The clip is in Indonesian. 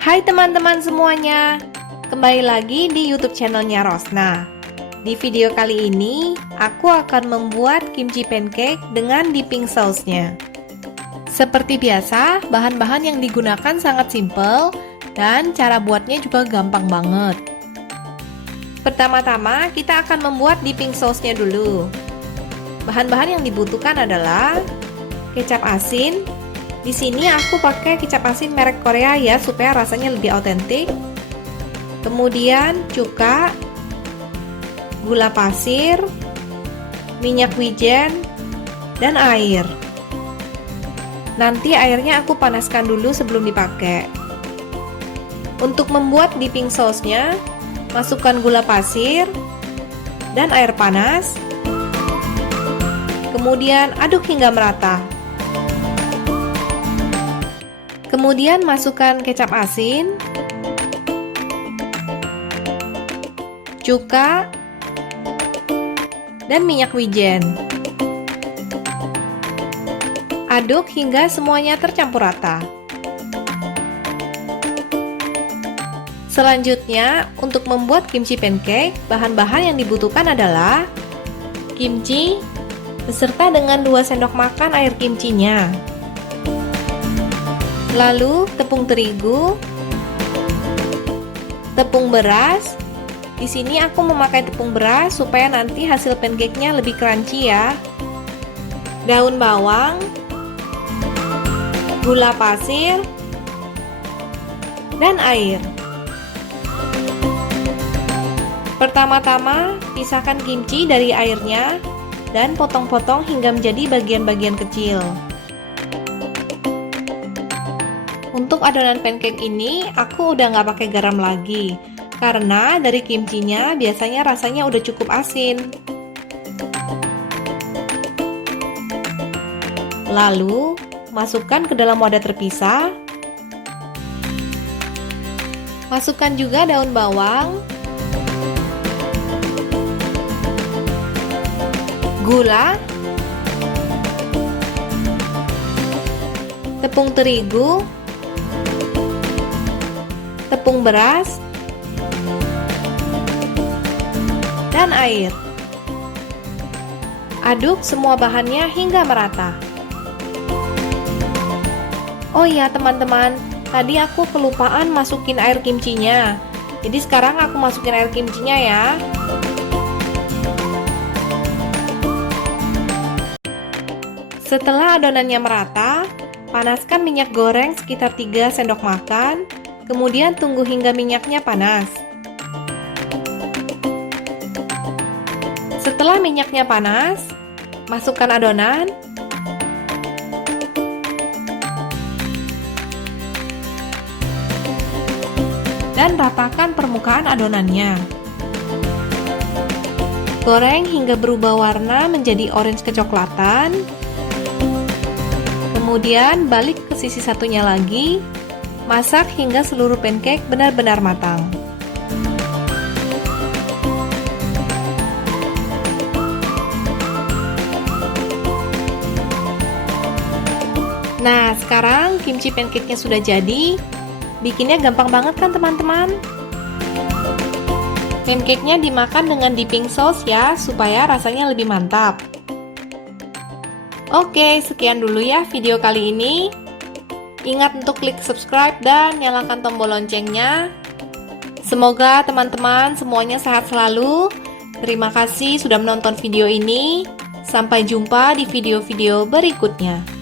Hai teman-teman semuanya, kembali lagi di YouTube channelnya Rosna. Di video kali ini, aku akan membuat kimchi pancake dengan dipping sausnya. Seperti biasa, bahan-bahan yang digunakan sangat simple dan cara buatnya juga gampang banget. Pertama-tama, kita akan membuat dipping sausnya dulu. Bahan-bahan yang dibutuhkan adalah kecap asin. Di sini aku pakai kecap asin merek Korea ya, supaya rasanya lebih otentik. Kemudian cuka, gula pasir, minyak wijen, dan air. Nanti airnya aku panaskan dulu sebelum dipakai. Untuk membuat dipping sausnya, masukkan gula pasir dan air panas. Kemudian aduk hingga merata. Kemudian masukkan kecap asin, cuka, dan minyak wijen. Aduk hingga semuanya tercampur rata. Selanjutnya, untuk membuat kimchi pancake, bahan-bahan yang dibutuhkan adalah kimchi beserta dengan 2 sendok makan air kimchinya. Lalu tepung terigu, tepung beras. Di sini aku memakai tepung beras supaya nanti hasil pancake-nya lebih crunchy ya. Daun bawang, gula pasir, dan air. Pertama-tama, pisahkan kimchi dari airnya dan potong-potong hingga menjadi bagian-bagian kecil. Untuk adonan pancake ini, aku udah nggak pakai garam lagi, karena dari kimchinya biasanya rasanya udah cukup asin. Lalu, masukkan ke dalam wadah terpisah. Masukkan juga daun bawang, gula, tepung terigu, tepung beras, dan air. Aduk semua bahannya hingga merata. Oh iya teman-teman, tadi aku kelupaan masukin air kimchinya. Jadi sekarang aku masukin air kimchinya ya. Setelah adonannya merata, panaskan minyak goreng sekitar 3 sendok makan. Kemudian tunggu hingga minyaknya panas. Setelah minyaknya panas, masukkan adonan. Dan ratakan permukaan adonannya. Goreng hingga berubah warna menjadi orange kecoklatan. Kemudian balik ke sisi satunya lagi. Masak hingga seluruh pancake benar-benar matang. Nah, sekarang kimchi pancake-nya sudah jadi. Bikinnya gampang banget kan teman-teman? Pancake-nya dimakan dengan dipping sauce ya, supaya rasanya lebih mantap. Oke, sekian dulu ya video kali ini. Ingat untuk klik subscribe dan nyalakan tombol loncengnya. Semoga teman-teman semuanya sehat selalu. Terima kasih sudah menonton video ini. Sampai jumpa di video-video berikutnya.